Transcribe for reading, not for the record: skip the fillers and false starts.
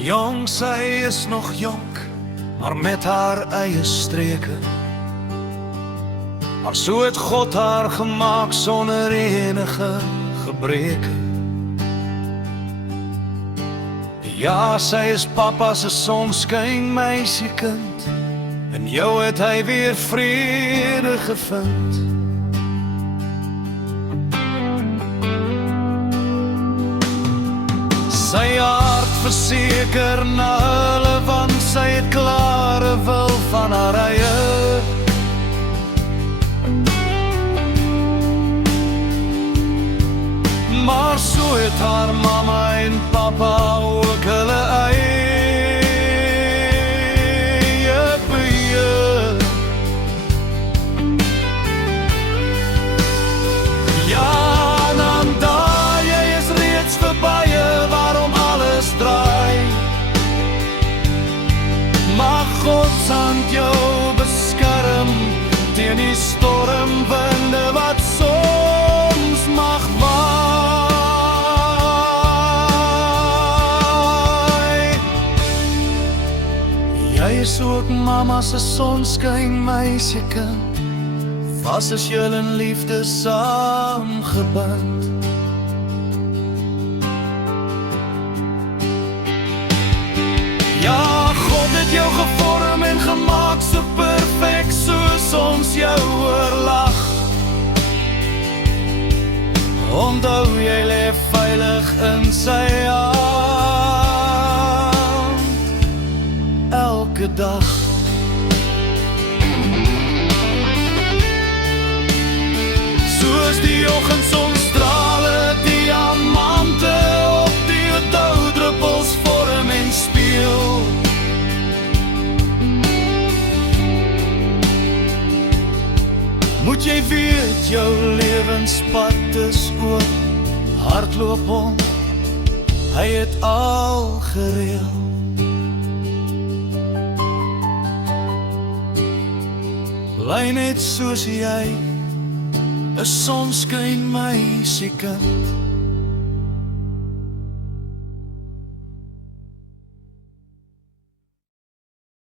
Jong, sy is nog jonk, maar met haar eie streke. Maar so het God haar gemaak sonder enige gebreke. Ja, sy is papa se sonskyn meisiekind, in jou het hy weer vrede gevind. Sy hart verseker na hulle, want sy het klare wil van haar eie. Maar so het haar mama en papa ook hulle eie beheer. Ja, dan daai, jy is reeds verbye waarom alles draai. Mag God se hand jou beskerm teen die stormwinde wat soms mag waai. Jy is ook mama se sonskyn meisiekind, vas is julle in liefde saamgebind. Ja, God het jou gevorm en gemaak so perfek soos ons jou oorlag. Onthou jy leef veilig in sy hand elke dag. Soos die oggendsonstrale, diamante op die doudruppels vorm en speel. Moet jy weet jou lewenspad is oop, hardloop hom, hy het al gereël. Bly net soos jy, 'n sonskyn meisiekind.